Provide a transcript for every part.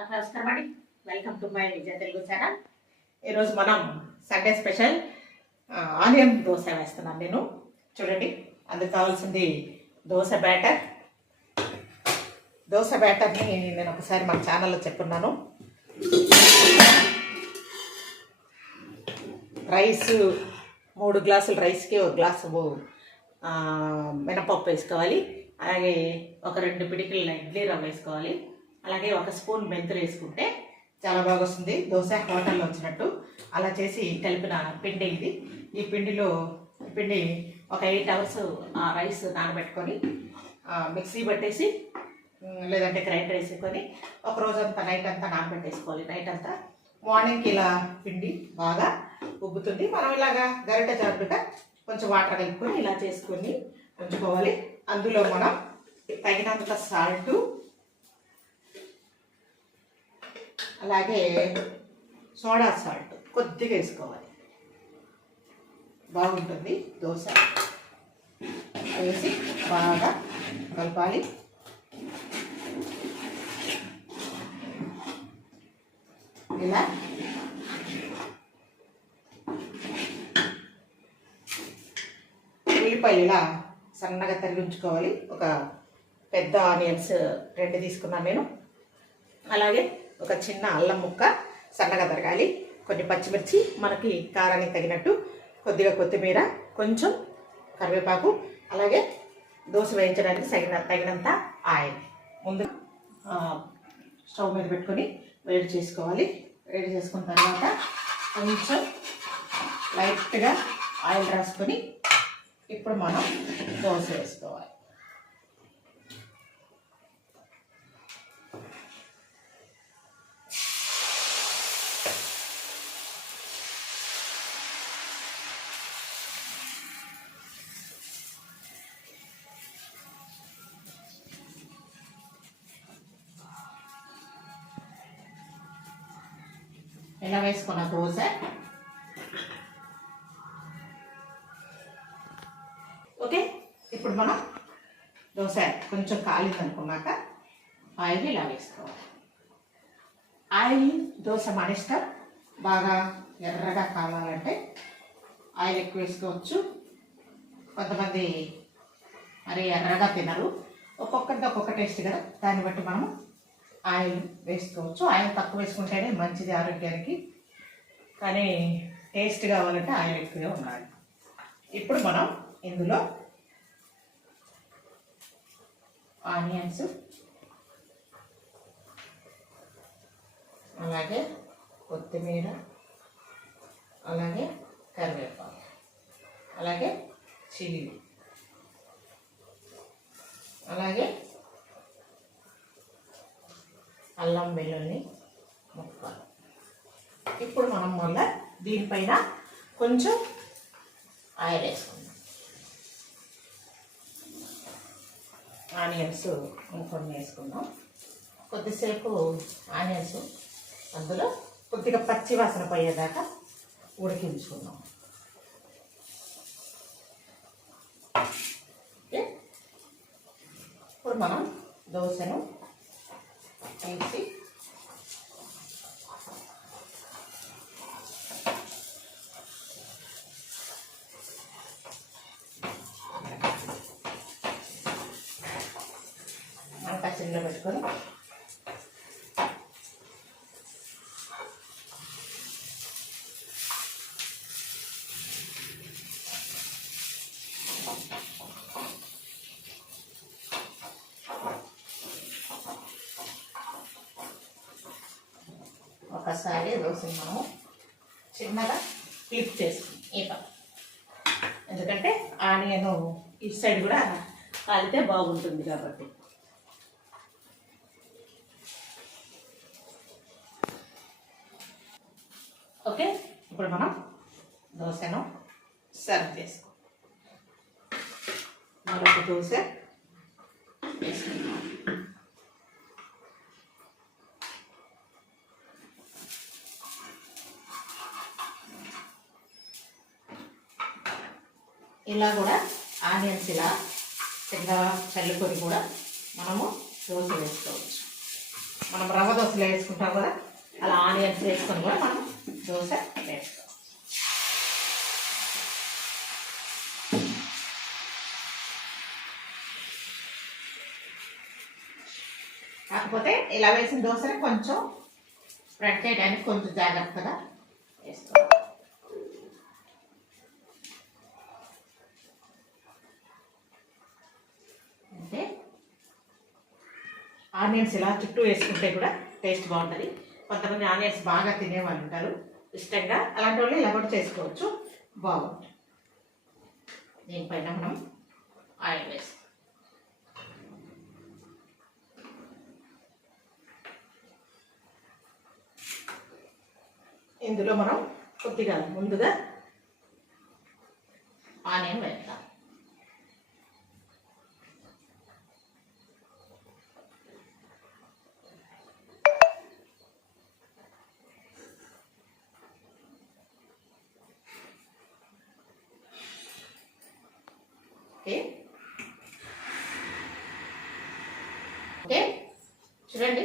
నమస్కారం అండి. Welcome to my Vijaya Telugu channel ఈరోజు మనం సండే స్పెషల్ ఆనియన్ దోశ వేస్తున్నాను నేను. చూడండి అందుకు కావాల్సింది దోశ బ్యాటర్. దోశ బ్యాటర్ని నేను ఒకసారి మన ఛానల్లో చెప్పున్నాను. రైస్ మూడు గ్లాసులు రైస్కి ఒక గ్లాసు మినపప్పు వేసుకోవాలి. అలాగే ఒక రెండు పిడికిల ఇడ్లీ రవ్వ వేసుకోవాలి. అలాగే ఒక స్పూన్ మెంతులు వేసుకుంటే చాలా బాగా వస్తుంది దోశ హోటల్లో వచ్చినట్టు. అలా చేసి కలిపిన పిండి ఇది. ఈ పిండిలో పిండి ఒక ఎయిట్ అవర్స్ ఆ రైస్ నానబెట్టుకొని మిక్సీ పట్టేసి లేదంటే గ్రైండర్ వేసుకొని ఒక రోజంతా నైట్ అంతా నానబెట్టేసుకోవాలి. నైట్ అంతా మార్నింగ్కి ఇలా పిండి బాగా ఉబ్బుతుంది. మనం ఇలాగా గరిట జారుడుగా కొంచెం వాటర్ కలుపుకొని ఇలా చేసుకొని ఉంచుకోవాలి. అందులో మనం తగినంత సాల్టు అలాగే సోడా సాల్ట్ కొద్దిగా వేసుకోవాలి. బాగుంటుంది దోశ. వేసి బాగా కలపాలి. ఇలా. ఉల్లిపాయలు ఇలా సన్నగా తరిగించుకోవాలి ఒక పెద్ద ఆనియన్స్ రెండు తీసుకున్నాను నేను. అలాగే ఒక చిన్న అల్లం ముక్క సన్నగా తరగాలి. కొన్ని పచ్చిమిర్చి మనకి కారానికి తగినట్టు కొద్దిగా కొత్తిమీర కొంచెం కరివేపాకు అలాగే దోశ వేయించడానికి తగిన తగినంత ఆయిల్. ముందు స్టవ్ మీద పెట్టుకొని వేడి చేసుకోవాలి. వేడి చేసుకున్న తర్వాత కొంచెం లైట్గా ఆయిల్ రాసుకొని ఇప్పుడు మనం దోశ వేసుకోవాలి. ఇలా వేసుకున్న దోశ? ఓకే ఇప్పుడు మనం దోశ కొంచెం కాలిందనుకున్నాక ఆయిల్ ఇలా వేసుకోవాలి. ఆయిల్ దోశ మన ఇష్టం. బాగా ఎర్రగా కావాలంటే ఆయిల్ ఎక్కువ వేసుకోవచ్చు. కొంతమంది మరి ఎర్రగా తినరు. ఒక్కొక్కరిది ఒక్కొక్క టేస్ట్ కదా. దాన్ని బట్టి మనం ఆయిల్ వేసుకోవచ్చు. ఆయిల్ తక్కువ వేసుకుంటేనే మంచిది ఆరోగ్యానికి. కానీ టేస్ట్ కావాలంటే ఆయిల్ ఎక్కువగా ఉండాలి. ఇప్పుడు మనం ఇందులో ఆనియన్స్ అలాగే కొత్తిమీర అలాగే కరివేపాకు అలాగే చిల్లీ అలాగే అల్లం వెల్లుల్లి ముక్కలు ఇప్పుడు మనం మళ్ళీ దీనిపైన కొంచెం ఆయిల్ వేసుకుందాం. ఆనియన్స్ ఇంకొన్ని వేసుకుందాం. కొద్దిసేపు ఆనియన్స్ అందులో కొద్దిగా పచ్చి వాసన పోయేదాకా ఉడికించుకుందాం. ఇప్పుడు మనం దోశను వేసి అంతా చిన్న పెట్టుకొని ఒకసారి దోశ మనము చిన్నగా క్లిప్ చేసుకుందాం. ఈ పక్క. ఎందుకంటే ఆనియన్ ఇటు సైడ్ కూడా కాలితే బాగుంటుంది కాబట్టి. ఓకే ఇప్పుడు మనం దోశను సర్వ్ చేసుకో. మరొక దోశ వేసుకుందాం. ఇలా కూడా ఆనియన్స్ ఇలా చిన్నగా చల్లుకొని కూడా మనము దోశ వేసుకోవచ్చు. మనం రవ్వ దోశలు వేసుకుంటాం కదా అలా ఆనియన్స్ వేసుకొని కూడా మనం దోశ వేసుకోవచ్చు. కాకపోతే ఇలా వేసిన దోశని కొంచెం స్ప్రెడ్ చేయడానికి కొంచెం జాగ్రత్తగా వేసుకోవాలి అంటే ఆనియన్స్ ఇలా చుట్టూ వేసుకుంటే కూడా టేస్ట్ బాగుంటుంది. కొంతమంది ఆనియన్స్ బాగా తినేవాళ్ళు ఉంటారు. ఇష్టంగా అలాంటి వాళ్ళు ఇలా కూడా చేసుకోవచ్చు. బాగుంటుంది. దీనిపైన మనం ఆయిల్ వేస్తాం. ఇందులో మనం కొద్దిగా ముందుగా ఆనియన్ వేస్తాం ఓకే? ఓకే? చూడండి.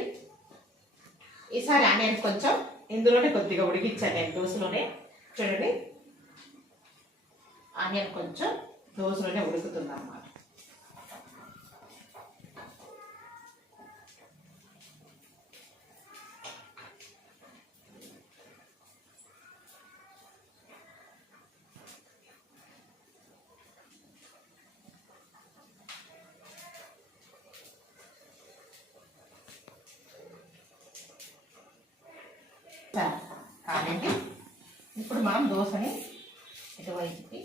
ఈసారి ఆనియన్ కొంచెం ఇందులోనే కొద్దిగా ఉడికించాను నేను దోశలోనే. చూడండి. ఆనియన్ కొంచెం దోశలోనే ఉడుకుతుంది అన్నమాట కాదండి ఇప్పుడు మనం దోశని ఇటువైపుకి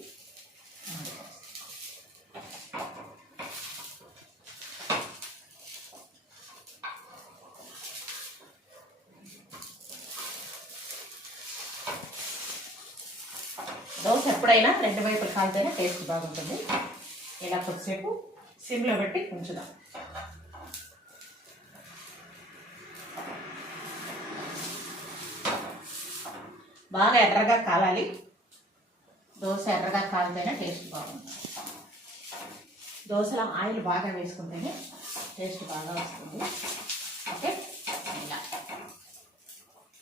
దోశ ఎప్పుడైనా రెండు వైపులు కాలితేనే టేస్ట్ బాగుంటుంది. ఇలా కొద్దిసేపు సిమ్లో పెట్టి ఉంచుదాం. బాగా ఎర్రగా కాలాలి. దోశ ఎర్రగా కాలితేనే టేస్ట్ బాగుంటుంది. దోశలో ఆయిల్ బాగా వేసుకుంటేనే టేస్ట్ బాగా వస్తుంది. ఓకే? ఇలా.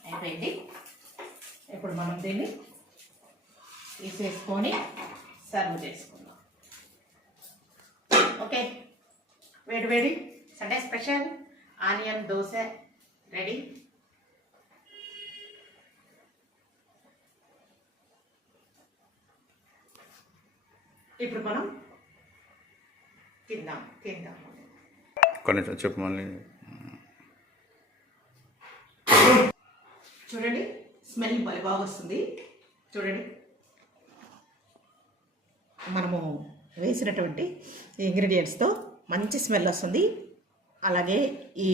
అయిపోయింది. ఇప్పుడు మనం దీన్ని తీసేసుకొని సర్వ్ చేసుకుందాం. ఓకే? వేడి వేడి. Sunday special. Onion dosa ready. ఇప్పుడు మనం తిందాం తిందాం. కొన్ని చెప్పు మళ్ళీ. చూడండి స్మెల్ భలే బాగా వస్తుంది. చూడండి. మనము వేసినటువంటి ఇంగ్రీడియంట్స్తో మంచి స్మెల్ వస్తుంది. అలాగే ఈ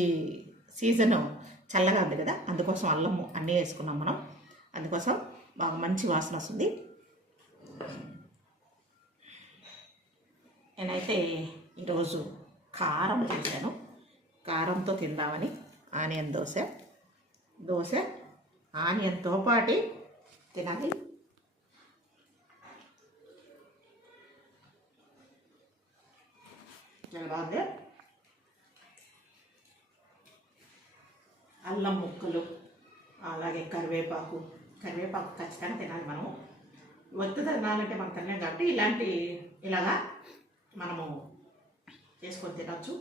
సీజన్ చల్లగా ఉంది కదా అందుకోసం అల్లము అన్నీ వేసుకున్నాం మనం. అందుకోసం బాగా మంచి వాసన వస్తుంది. నేనైతే ఈరోజు కారం చేశాను. కారంతో తిందామని ఆనియన్ దోశ. దోశ ఆనియన్తో పాటు తినాలి. చాలా బాగుంది. అల్లం ముక్కలు అలాగే కరివేపాకు. కరివేపాకు ఖచ్చితంగా తినాలి మనము. వద్దు తినాలంటే మనకు తినలేం కాబట్టి ఇలాంటి ఇలాగా మనము చేసుకొని తినచ్చు.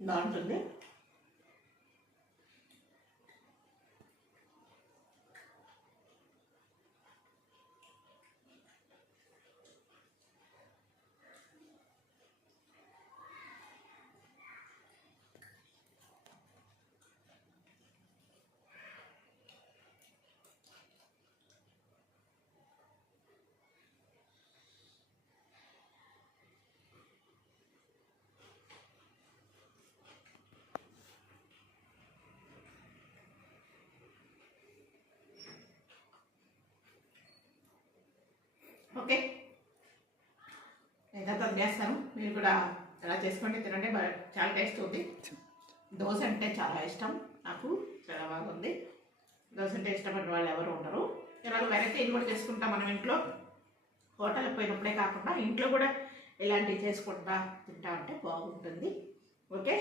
బాగుంటుంది. ఓకే. ఏదైతే చేస్తాను. మీరు కూడా ఎలా చేసుకోండి తినండి. చాలా టేస్ట్ ఉంది. దోశ అంటే చాలా ఇష్టం నాకు. చాలా బాగుంది. దోశ అంటే ఇష్టపడిన వాళ్ళు ఎవరు ఉండరు. ఇలాగ వెరైటీ కూడా చేసుకుంటాం మనం ఇంట్లో. హోటల్కి పోయినప్పుడే కాకుండా ఇంట్లో కూడా ఇలాంటివి చేసుకుంటా తింటా ఉంటే బాగుంటుంది. ఓకే?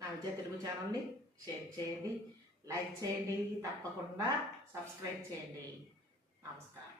నా విద్యా తెలుగు ఛానల్ని షేర్ చేయండి లైక్ చేయండి తప్పకుండా సబ్స్క్రైబ్ చేయండి. నమస్కారం.